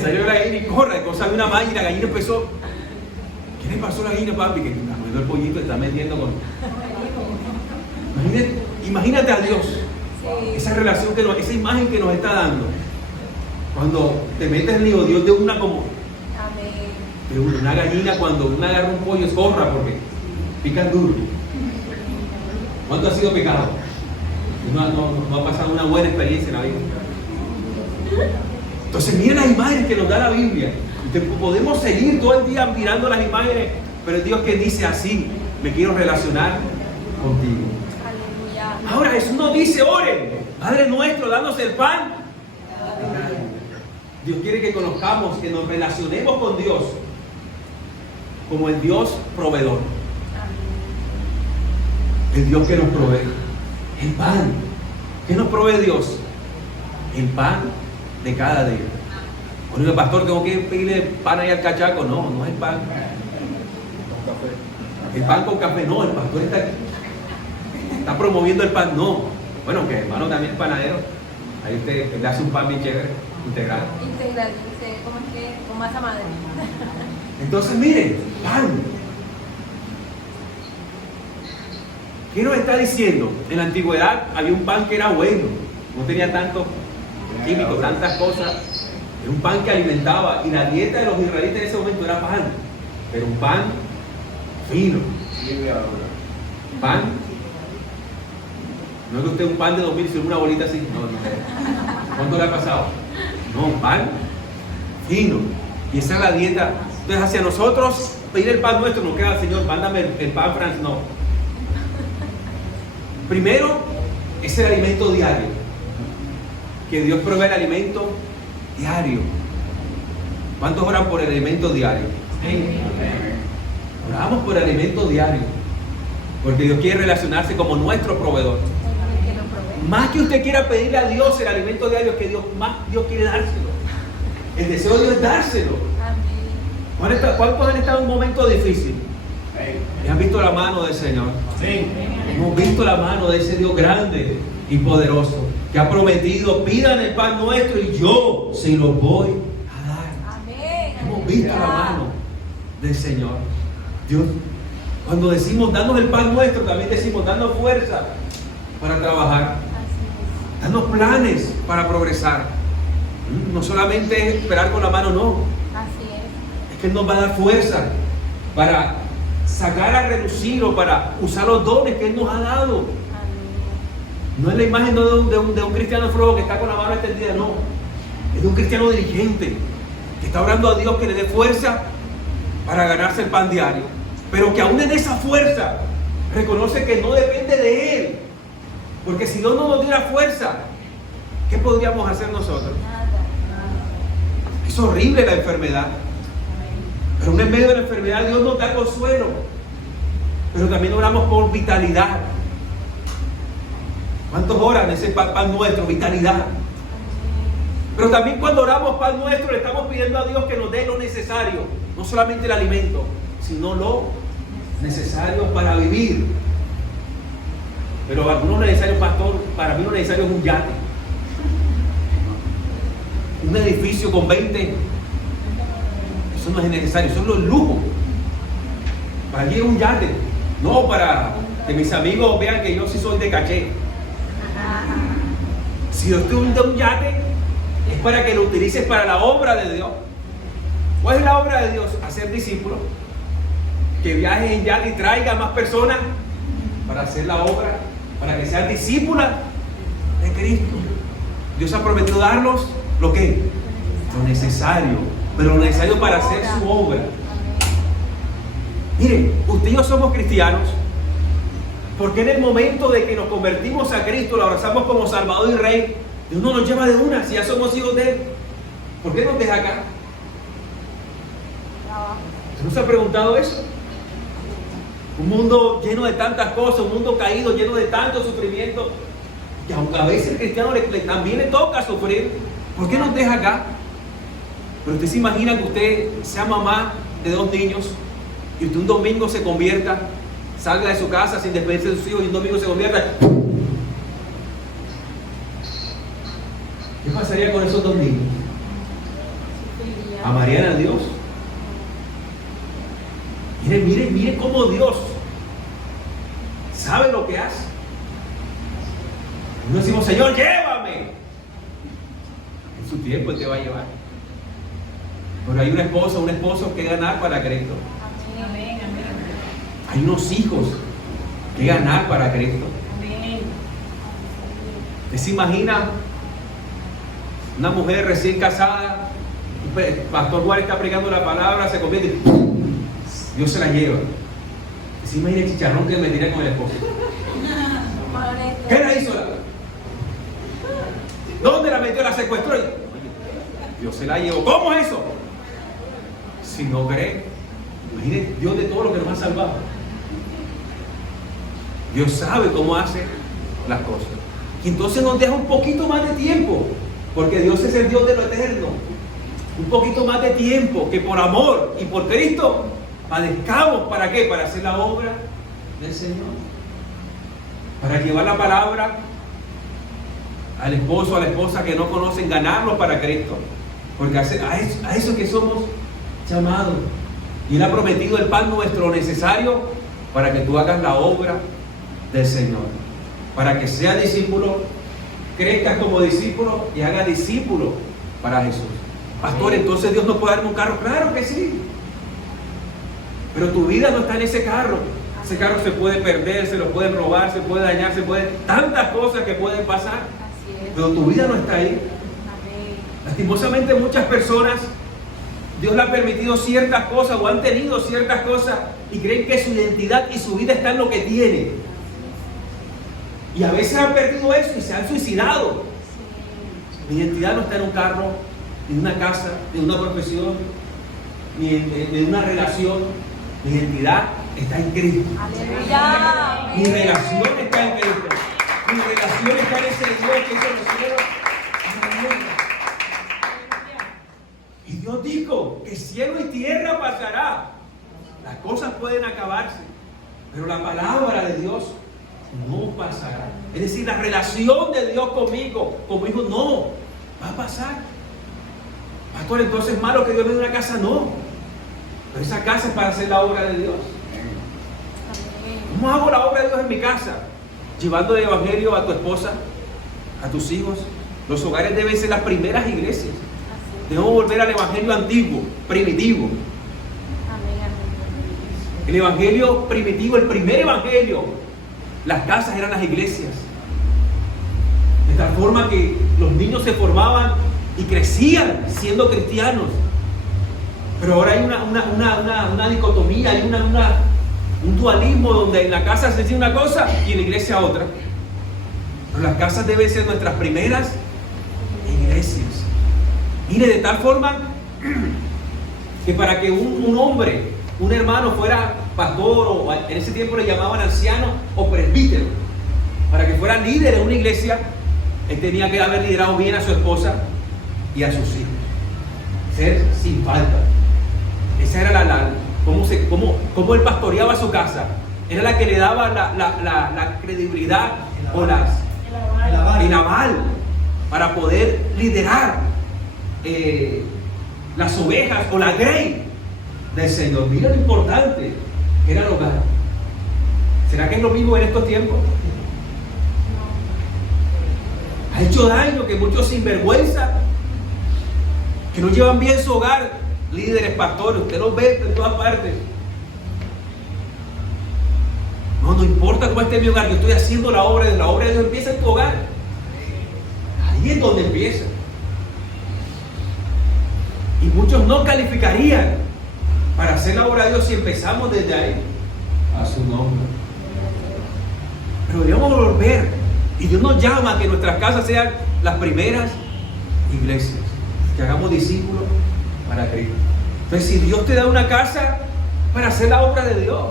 Salió la gallina y corre, de cosa de una malla y la gallina empezó. ¿Qué le pasó a la gallina, papi? Que está comiendo el pollito, está metiendo con. Imagínate a Dios, esa relación esa imagen que nos está dando. Cuando te metes en lío, Dios de una como. De una gallina, cuando una agarra un pollo, corra porque pican duro. ¿Cuánto ha sido picado? No ha pasado una buena experiencia en la vida. Entonces miren las imágenes que nos da la Biblia. Podemos seguir todo el día mirando las imágenes, pero es Dios que dice así: me quiero relacionar contigo. Aleluya. Ahora Jesús nos dice, oren, Padre nuestro, dándose el pan. Dios quiere que conozcamos, que nos relacionemos con Dios como el Dios proveedor. El Dios que nos provee. El pan. ¿Qué nos provee Dios? El pan de cada día. Bueno, el pastor, tengo que pedirle pan ahí al cachaco. No, no es el pan. El pan con café, no. El pastor está promoviendo el pan, no. Bueno, que hermano también es panadero. Ahí usted le hace un pan bien chévere, integral. Integral, ¿cómo es que? Con masa madre. Entonces, miren, pan. ¿Qué nos está diciendo? En la antigüedad había un pan que era bueno, no tenía tantos químicos, tantas cosas. Era un pan que alimentaba, y la dieta de los israelitas en ese momento era pan, pero un pan fino. Pan. No es que usted un pan de 2000 sino una bolita así. No. ¿Cuánto le ha pasado? No, pan fino. Y esa es la dieta. Entonces, hacia nosotros pedir el pan nuestro, no queda, Señor, mándame el pan francés, no. Primero, es el alimento diario. Que Dios provee el alimento diario. ¿Cuántos oran por el alimento diario? Oramos por el alimento diario. Porque Dios quiere relacionarse como nuestro proveedor. Más que usted quiera pedirle a Dios el alimento diario, que Dios quiere dárselo. El deseo de Dios es dárselo. ¿Cuántos han estado en un momento difícil? ¿Y han visto la mano del Señor? Sí. Hemos visto la mano de ese Dios grande y poderoso. que ha prometido, pidan el pan nuestro y yo se los voy a dar. Amén. Hemos visto la mano del Señor. Dios, cuando decimos danos el pan nuestro, también decimos danos fuerza para trabajar, danos planes para progresar. No solamente es esperar con la mano, no. Así es. Es que Él nos va a dar fuerza para sacar a relucir o para usar los dones que Él nos ha dado. Amén. No es la imagen de un cristiano flojo que está con la mano extendida, no. Es de un cristiano diligente que está orando a Dios que le dé fuerza para ganarse el pan diario, pero que aún en esa fuerza reconoce que no depende de Él, porque si Dios no nos diera fuerza, ¿qué podríamos hacer nosotros? Nada. Es horrible la enfermedad, pero aún en medio de la enfermedad Dios nos da consuelo, pero también oramos por vitalidad. ¿Cuántos oran ese pan nuestro? Vitalidad. Pero también cuando oramos pan nuestro le estamos pidiendo a Dios que nos dé lo necesario, no solamente el alimento, sino lo necesario para vivir. Pero algunos necesarios, pastor, para mí lo necesario es un yate, un edificio con 20, eso no es necesario, eso es lo lujo. Para mí es un yate, no para que mis amigos vean que yo sí soy de caché. Si Dios te da un yate, es para que lo utilices para la obra de Dios. ¿Cuál es la obra de Dios? Hacer discípulos, que viajes en yate y traiga más personas para hacer la obra, para que sean discípulas de Cristo. Dios ha prometido darnos lo que, lo necesario, pero lo necesario para hacer su obra. Miren, usted y yo somos cristianos porque en el momento de que nos convertimos a Cristo, lo abrazamos como Salvador y Rey, Dios no nos lleva de una, si ya somos hijos de Él. ¿Por qué nos deja acá? ¿Usted no se ha preguntado eso? Un mundo lleno de tantas cosas, un mundo caído, lleno de tanto sufrimiento, y aunque a veces el cristiano también le toca sufrir, ¿por qué nos deja acá? Pero usted se imagina que usted sea mamá de 2 niños y usted un domingo se convierta, salga de su casa sin despedirse de sus hijos y un domingo se convierta. ¿Qué pasaría con esos 2 niños? ¿Amarían a Dios? Miren cómo Dios sabe lo que hace. Y no decimos, Señor, llévame. En su tiempo Él te va a llevar. Pero hay una esposa, un esposo que ganar para Cristo. Amén. Hay unos hijos que ganar para Cristo. ¿Usted se imagina una mujer recién casada? El pastor Juárez está predicando la palabra, se convierte y Dios se la lleva. ¿Se imagina el chicharrón que me tiré con el esposo? ¿Qué la hizo? ¿Dónde la metió? La secuestró. Dios se la llevó. ¿Cómo es eso? Si no cree, imagínate Dios de todo lo que nos ha salvado. Dios sabe cómo hace las cosas. Y entonces nos deja un poquito más de tiempo, porque Dios es el Dios de lo eterno. Un poquito más de tiempo que por amor y por Cristo padezcamos. ¿Para qué? Para hacer la obra del Señor. Para llevar la palabra al esposo, a la esposa que no conocen, ganarlos para Cristo. Porque a eso que somos llamados. Y Él ha prometido el pan nuestro necesario para que tú hagas la obra del Señor. Para que seas discípulo, crezcas como discípulo y hagas discípulo para Jesús. Pastor, entonces Dios no puede darme un carro. Claro que sí. Pero tu vida no está en ese carro. Ese carro se puede perder, se lo pueden robar, se puede dañar, tantas cosas que pueden pasar. Pero tu vida no está ahí. Lastimosamente muchas personas, Dios le ha permitido ciertas cosas o han tenido ciertas cosas y creen que su identidad y su vida está en lo que tienen. Y a veces han perdido eso y se han suicidado. Mi identidad no está en un carro, ni en una casa, ni en una profesión, ni en una relación. Mi identidad está en Cristo. Aleluya. Mi relación está en Cristo. Mi relación está en ese Dios que hizo los cielos. Y Dios dijo que cielo y tierra pasará. Las cosas pueden acabarse, pero la palabra de Dios no pasará. Es decir, la relación de Dios conmigo, como hijo, no va a pasar. Pastor, entonces es malo que Dios me dé una casa, no. Pero esa casa es para hacer la obra de Dios. ¿Cómo hago la obra de Dios en mi casa? Llevando el evangelio a tu esposa, a tus hijos. Los hogares deben ser las primeras iglesias. Debemos volver al evangelio antiguo, primitivo. El evangelio primitivo, el primer evangelio, las casas eran las iglesias. De tal forma que los niños se formaban y crecían siendo cristianos. Pero ahora hay una dicotomía, hay un dualismo donde en la casa se dice una cosa y en la iglesia otra. Pero las casas deben ser nuestras primeras iglesias. Mire, de tal forma que para que un hombre, un hermano fuera pastor, o en ese tiempo le llamaban anciano o presbítero, para que fuera líder en una iglesia, él tenía que haber liderado bien a su esposa y a sus hijos. Ser sin falta. Esa era cómo él pastoreaba su casa. Era la que le daba la credibilidad o el aval para poder liderar las ovejas o la grey del Señor. Mira lo importante que era el hogar. ¿Será que es lo mismo en estos tiempos? Ha hecho daño que muchos sinvergüenza, que no llevan bien su hogar, líderes, pastores, usted los ve en todas partes. No importa cómo esté mi hogar, yo estoy haciendo la obra de Dios. Empieza en tu hogar. Ahí es donde empieza. Y muchos no calificarían para hacer la obra de Dios si empezamos desde ahí, a su nombre. Pero debemos volver. Y Dios nos llama a que nuestras casas sean las primeras iglesias, que hagamos discípulos para Cristo. Entonces, si Dios te da una casa para hacer la obra de Dios,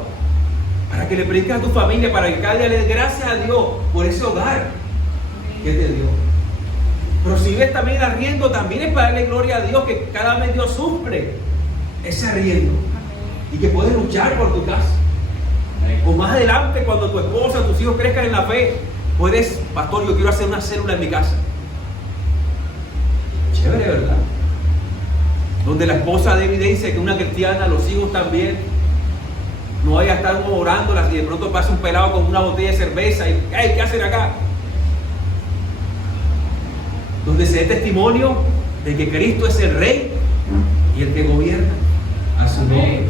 para que le prediques a tu familia, para que cada día le des gracias a Dios por ese hogar que te dio. Pero si vives también arriendo, también es para darle gloria a Dios, que cada mes Dios suple ese arriendo y que puedes luchar por tu casa. O más adelante, cuando tu esposa, tus hijos crezcan en la fe, puedes, pastor, yo quiero hacer una célula en mi casa. Chévere, ¿verdad? Donde la esposa dé evidencia que una cristiana, los hijos también. No vaya a estar orándolas y de pronto pasa un pelado con una botella de cerveza y ¡ay! ¿Qué hacen acá? Donde se dé testimonio de que Cristo es el Rey y el que gobierna a su nombre.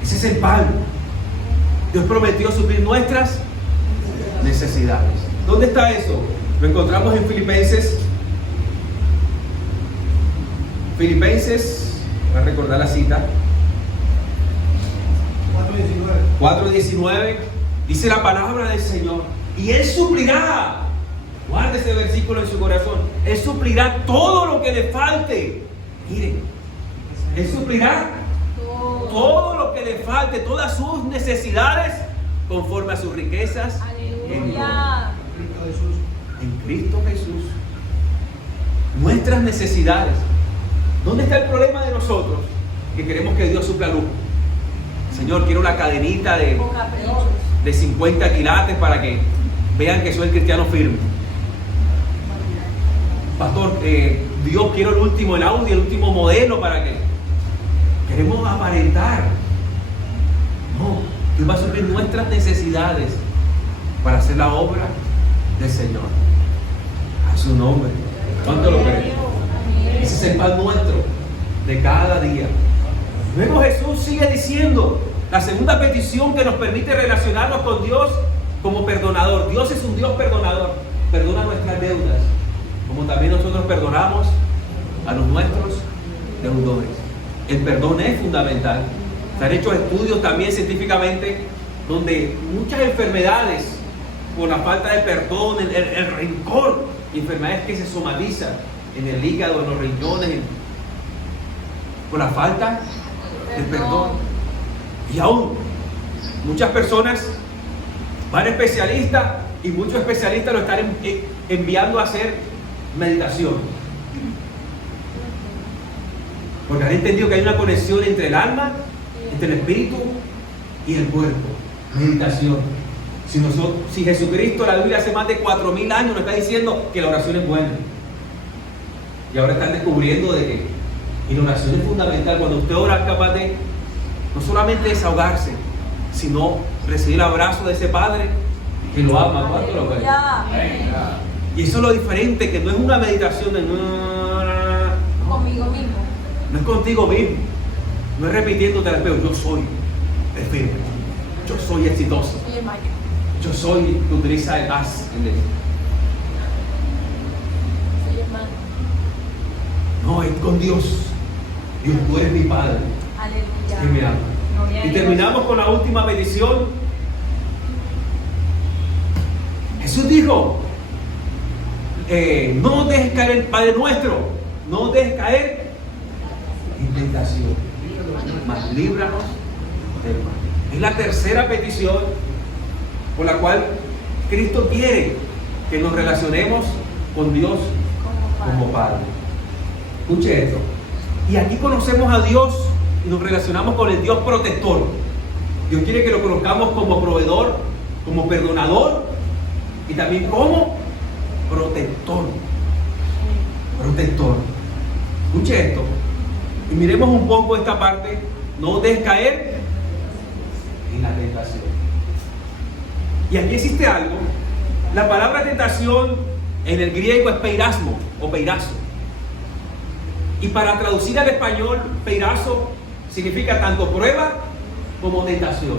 Ese es el pan. Dios prometió suplir nuestras necesidades. ¿Dónde está eso? Lo encontramos en Filipenses. Voy a recordar la cita. 4:19. Dice la palabra del Señor. Y Él suplirá. Guarde ese versículo en su corazón. Él suplirá todo lo que le falte. Miren, Él suplirá todo lo que le falte, todas sus necesidades, conforme a sus riquezas. Aleluya. En Cristo Jesús. Nuestras necesidades. ¿Dónde está el problema de nosotros? Que queremos que Dios supla luz. Señor, quiero una cadenita de 50 quilates para que vean que soy el cristiano firme. Pastor, Dios, quiero el Audi, el último modelo para que... Queremos aparentar. No, Dios va a suplir nuestras necesidades para hacer la obra del Señor. A su nombre. ¿Cuánto lo creen? Ese es el pan nuestro de cada día. Luego Jesús sigue diciendo la segunda petición que nos permite relacionarnos con Dios como perdonador. Dios es un Dios perdonador. Perdona nuestras deudas, como también nosotros perdonamos a los nuestros deudores. El perdón es fundamental. Se han hecho estudios también científicamente donde muchas enfermedades por la falta de perdón, el rencor, enfermedades que se somatizan en el hígado, en los riñones, por la falta de perdón. Y aún muchas personas van a especialistas y muchos especialistas lo están enviando a hacer meditación, porque han entendido que hay una conexión entre el alma, entre el espíritu y el cuerpo. Meditación. Si Jesucristo, la Biblia, hace más de 4000 años nos está diciendo que la oración es buena. Y ahora están descubriendo de que y la oración es fundamental. Cuando usted ora es capaz de no solamente desahogarse, sino recibir el abrazo de ese Padre que lo ama. ¿Cuánto lo ven? Y eso es lo diferente, que no es una meditación de Conmigo mismo. no es contigo mismo, no es repitiéndote al espejo, yo soy el firme, yo soy exitoso, Soy el mayor. yo soy, que utiliza el as en el. Soy hermano. No, es con Dios. Dios, tú eres mi Padre Aleluya. que me ama. Gloria a Y Dios. terminamos con la última petición. Jesús dijo, no nos dejes caer, el Padre nuestro, no nos dejes caer en tentación, mas líbranos del mal. Es la tercera petición por la cual Cristo quiere que nos relacionemos con Dios como Padre. Escuche esto. Y aquí conocemos a Dios y nos relacionamos con el Dios protector. Dios quiere que lo conozcamos como proveedor, como perdonador y también como protector. Protector. Escuche esto. Y miremos un poco esta parte. No dejes caer en la tentación. Y aquí existe algo. La palabra tentación en el griego es peirasmo o peirazo. Y para traducir al español, peirazo significa tanto prueba como tentación.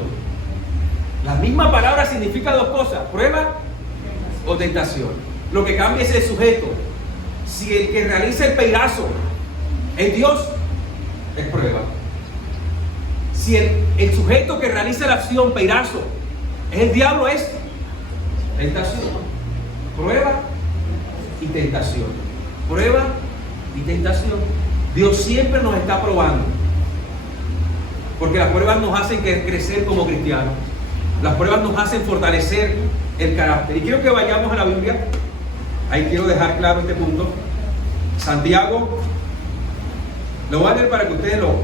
La misma palabra significa dos cosas, prueba o tentación. Lo que cambia es el sujeto. Si el que realiza el peirazo es Dios, es prueba. Si el sujeto que realiza la acción peirazo es el diablo, es tentación. Prueba y tentación. Prueba y tentación. Dios siempre nos está probando, porque las pruebas nos hacen crecer como cristianos. Las pruebas nos hacen fortalecer el carácter. Y quiero que vayamos a la Biblia. Ahí quiero dejar claro este punto. Santiago, lo voy a leer para que ustedes lo.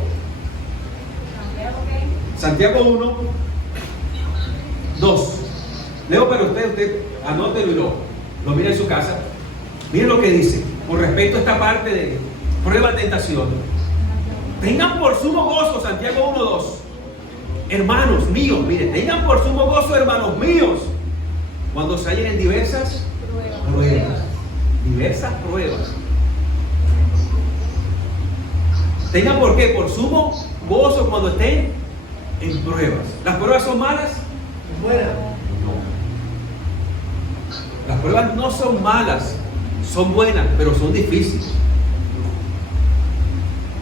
Santiago 1, 2. Leo para usted anótelo y lo mire en su casa. Miren lo que dice con respecto a esta parte de prueba, tentación. Tengan por sumo gozo, Santiago 1, 2. Hermanos míos, miren, tengan por sumo gozo, hermanos míos, cuando se hallen en diversas pruebas. Diversas pruebas. Tengan por qué, por sumo gozo cuando estén en pruebas. ¿Las pruebas son malas? Buena. No. Las pruebas no son malas, son buenas, pero son difíciles.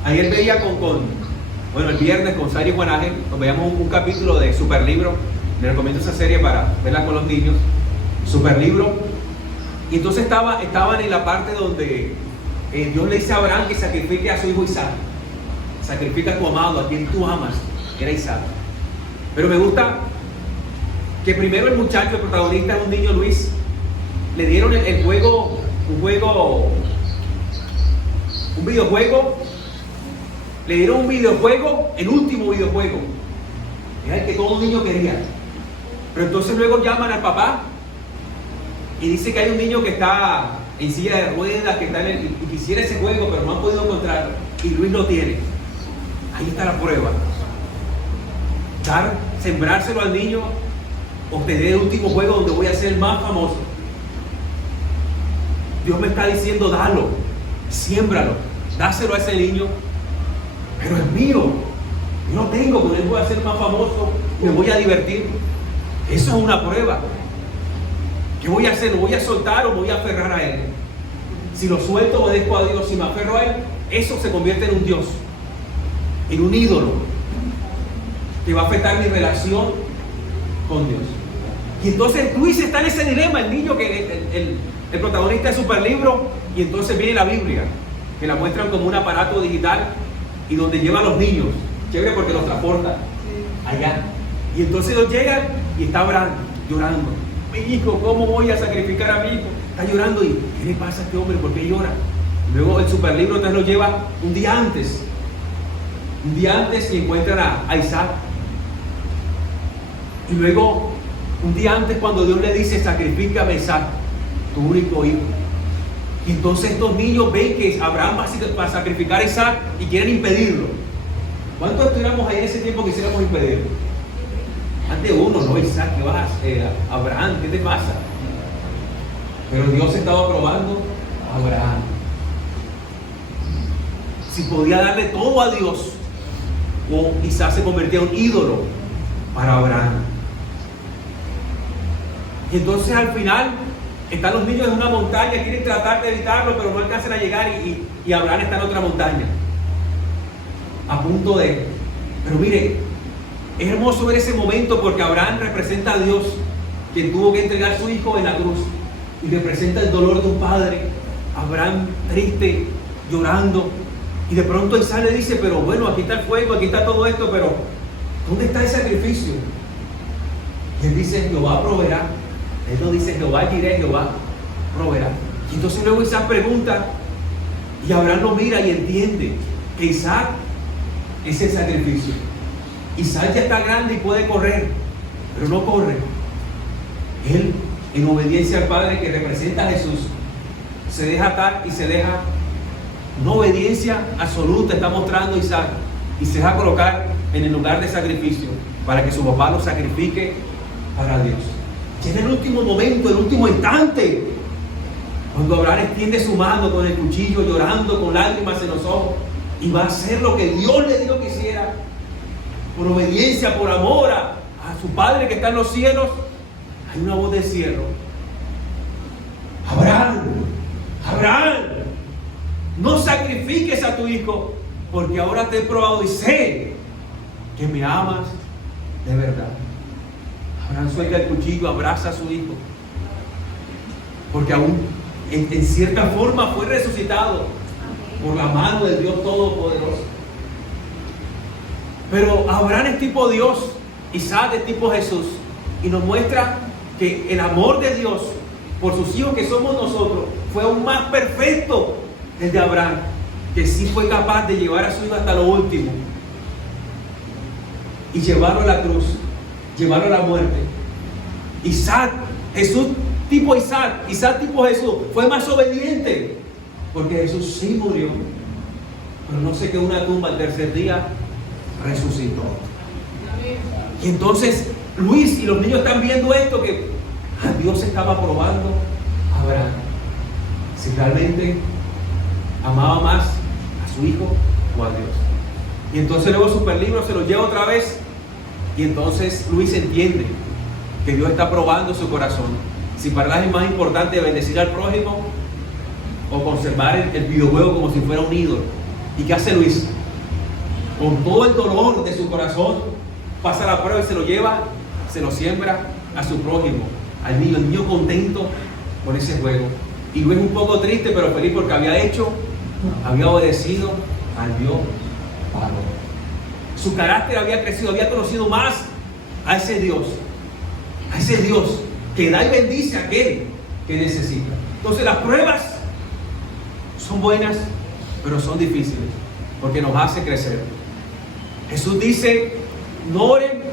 Ayer veía el viernes con Sari y Juan Ángel, nos veíamos un capítulo de Superlibro. Les recomiendo esa serie para verla con los niños. Superlibro. Y entonces estaban en la parte donde Dios le dice a Abraham que sacrifique a su hijo Isaac. Sacrifica a tu amado, a quien tú amas, que era Isaac. Pero me gusta que primero el muchacho, el protagonista, es un niño Luis. Le dieron un videojuego. Le dieron un videojuego, el último videojuego. Era el que todo niño quería. Pero entonces luego llaman al papá y dice que hay un niño que está en silla de ruedas, que está y quisiera ese juego, pero no han podido encontrarlo. Y Luis lo tiene. Ahí está la prueba. Sembrárselo al niño, obtener el último juego donde voy a ser el más famoso. Dios me está diciendo, dalo, siémbralo, dáselo a ese niño, pero es mío. Yo no tengo, con él voy a ser más famoso, me voy a divertir. Eso es una prueba. ¿Qué voy a hacer? ¿Lo voy a soltar o me voy a aferrar a él? Si lo suelto, obedezco a Dios. Si me aferro a él, eso se convierte en un Dios, en un ídolo, que va a afectar mi relación con Dios. Y entonces Luis está en ese dilema, el niño que el protagonista de Superlibro, y entonces viene la Biblia, que la muestran como un aparato digital y donde lleva a los niños. Chévere porque los transporta allá. Y entonces ellos llegan y está Abraham llorando. Mi hijo, ¿cómo voy a sacrificar a mi hijo? Está llorando y ¿qué le pasa a este hombre? ¿Por qué llora? Luego el Superlibro entonces lo lleva un día antes y encuentran a Isaac. Y luego Un día antes, cuando Dios le dice, sacrifícame a Isaac, tu único hijo. Y entonces estos niños ven que Abraham va a sacrificar a Isaac y quieren impedirlo. ¿Cuántos estuviéramos ahí en ese tiempo que quisiéramos impedirlo? Ante uno, no, Isaac, ¿qué vas a hacer? Abraham, ¿qué te pasa? Pero Dios estaba probando a Abraham. Si podía darle todo a Dios, o Isaac se convertía en un ídolo para Abraham. Y entonces al final están los niños en una montaña, quieren tratar de evitarlo, pero no alcanzan a llegar y Abraham está en otra montaña, a punto de... Pero mire, es hermoso ver ese momento porque Abraham representa a Dios, quien tuvo que entregar a su hijo en la cruz, y representa el dolor de un padre. Abraham triste, llorando, y de pronto Isaac le dice, pero bueno, aquí está el fuego, aquí está todo esto, pero ¿dónde está el sacrificio? Y él dice, Jehová proveerá. Él no dice Jehová Jireh, Jehová proveerá. Y entonces luego Isaac pregunta, y Abraham lo mira y entiende que Isaac es el sacrificio. Isaac ya está grande y puede correr, pero no corre. Él, en obediencia al Padre que representa a Jesús, se deja atar y se deja, una obediencia absoluta está mostrando Isaac, y se deja colocar en el lugar de sacrificio para que su papá lo sacrifique para Dios. Y en el último momento, el último instante, cuando Abraham extiende su mano con el cuchillo, llorando con lágrimas en los ojos, y va a hacer lo que Dios le dijo que hiciera, por obediencia, por amor a su Padre que está en los cielos, hay una voz del cielo. Abraham, Abraham, no sacrifiques a tu hijo, porque ahora te he probado y sé que me amas de verdad. Abraham suelta el cuchillo, abraza a su hijo, porque aún en cierta forma fue resucitado por la mano del Dios Todopoderoso. Pero Abraham es tipo Dios, Isaac es tipo Jesús, y nos muestra que el amor de Dios por sus hijos que somos nosotros fue aún más perfecto el de Abraham, que sí fue capaz de llevar a su hijo hasta lo último y llevarlo a la cruz, llevarlo a la muerte. Isaac, Jesús tipo Isaac, Isaac tipo Jesús, fue más obediente, porque Jesús sí murió, pero no se quedó en una tumba, al tercer día resucitó. Y entonces Luis y los niños están viendo esto, que a Dios estaba probando a Abraham si realmente amaba más a su hijo o a Dios. Y entonces luego Superlibro se lo lleva otra vez, y entonces Luis entiende que Dios está probando su corazón, si para él es más importante bendecir al prójimo o conservar el videojuego como si fuera un ídolo. ¿Y qué hace Luis? Con todo el dolor de su corazón pasa la prueba y se lo lleva, se lo siembra a su prójimo, al niño, el niño contento con ese juego. Y Luis un poco triste pero feliz porque había obedecido al Dios Padre. Su carácter había crecido, había conocido más a ese Dios que da y bendice a aquel que necesita. Entonces las pruebas son buenas, pero son difíciles, porque nos hace crecer. Jesús dice, no oren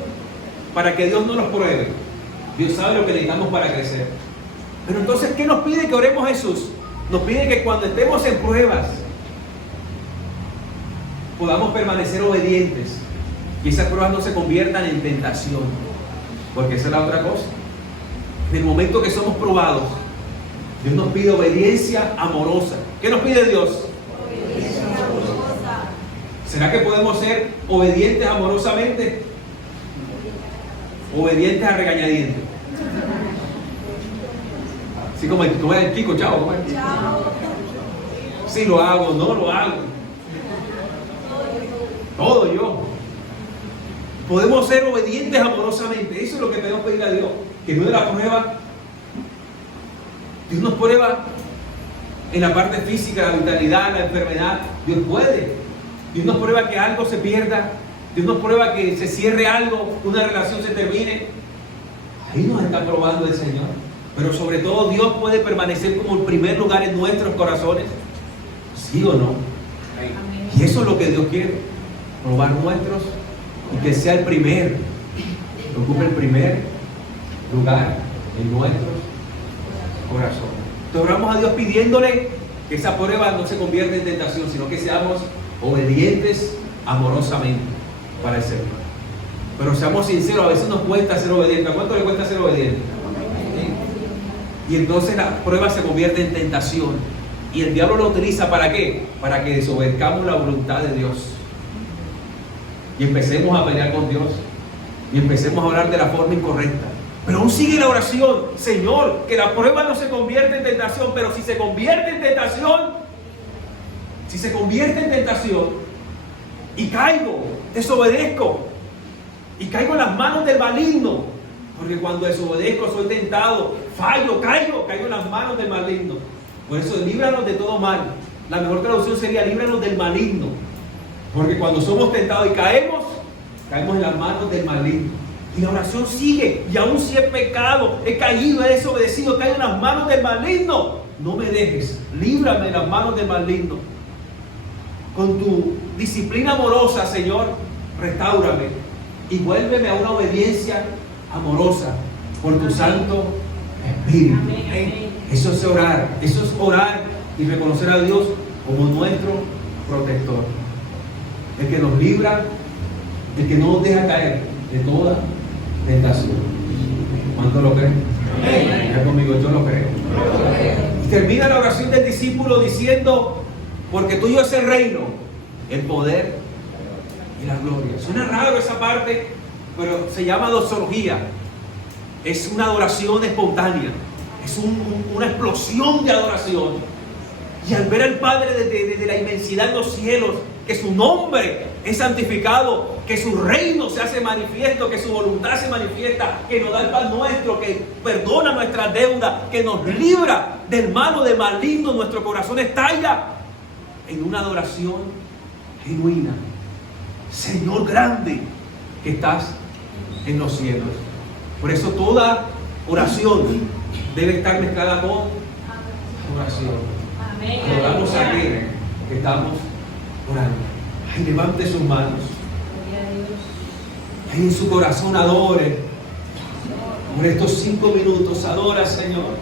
para que Dios no los pruebe. Dios sabe lo que necesitamos para crecer. Pero entonces, ¿qué nos pide que oremos Jesús? Nos pide que cuando estemos en pruebas podamos permanecer obedientes y esas pruebas no se conviertan en tentación, porque esa es la otra cosa. En el momento que somos probados, Dios nos pide obediencia amorosa. ¿Qué nos pide Dios? Obediencia amorosa. ¿Será que podemos ser obedientes amorosamente? Obedientes a regañadientes. Así como el Kiko, chao. ¿Cómo es? Sí lo hago, no lo hago. Todo yo. Podemos ser obedientes amorosamente. Eso es lo que tenemos que pedir a Dios. Que Dios de la prueba, Dios nos prueba en la parte física, la vitalidad, la enfermedad. Dios puede. Dios nos prueba que algo se pierda. Dios nos prueba que se cierre algo, una relación se termine. Ahí nos está probando el Señor. Pero sobre todo Dios puede permanecer como el primer lugar en nuestros corazones. ¿Sí o no? Y eso es lo que Dios quiere. Probar nuestros y que sea el primer, que ocupe el primer lugar en nuestros corazones. Entonces oramos a Dios pidiéndole que esa prueba no se convierta en tentación, sino que seamos obedientes amorosamente para el Señor. Pero seamos sinceros, a veces nos cuesta ser obedientes. ¿A cuánto le cuesta ser obediente? Y entonces la prueba se convierte en tentación. Y el diablo lo utiliza ¿para qué? Para que desobedezcamos la voluntad de Dios. Y empecemos a pelear con Dios. Y empecemos a orar de la forma incorrecta. Pero aún sigue la oración. Señor, que la prueba no se convierta en tentación. Pero si se convierte en tentación, y caigo, desobedezco, y caigo en las manos del maligno, porque cuando desobedezco soy tentado, fallo, caigo en las manos del maligno. Por eso líbranos de todo mal. La mejor traducción sería líbranos del maligno, porque cuando somos tentados y caemos en las manos del maligno. Y la oración sigue, y aún si he pecado, he caído, he desobedecido, caigo en las manos del maligno. No me dejes, líbrame de las manos del maligno. Con tu disciplina amorosa, Señor, restáurame y vuélveme a una obediencia amorosa por tu Santo Espíritu. Amén. Eso es orar y reconocer a Dios como nuestro protector, el que nos libra, el que no nos deja caer de toda tentación. ¿Cuánto lo creen? Ya conmigo, yo lo creo. Y termina la oración del discípulo diciendo: porque tuyo es el reino, el poder y la gloria. Suena raro esa parte, pero se llama doxología. Es una adoración espontánea. Es una explosión de adoración. Y al ver al Padre desde la inmensidad de los cielos, que su nombre es santificado, que su reino se hace manifiesto, que su voluntad se manifiesta, que nos da el pan nuestro, que perdona nuestras deudas, que nos libra del malo, del maligno, nuestro corazón estalla en una adoración genuina. Señor grande que estás en los cielos. Por eso toda oración debe estar mezclada con adoración. Adoramos a aquel que estamos orando. Ay, levante sus manos. Ay, en su corazón adore. Por estos 5 minutos adora, Señor.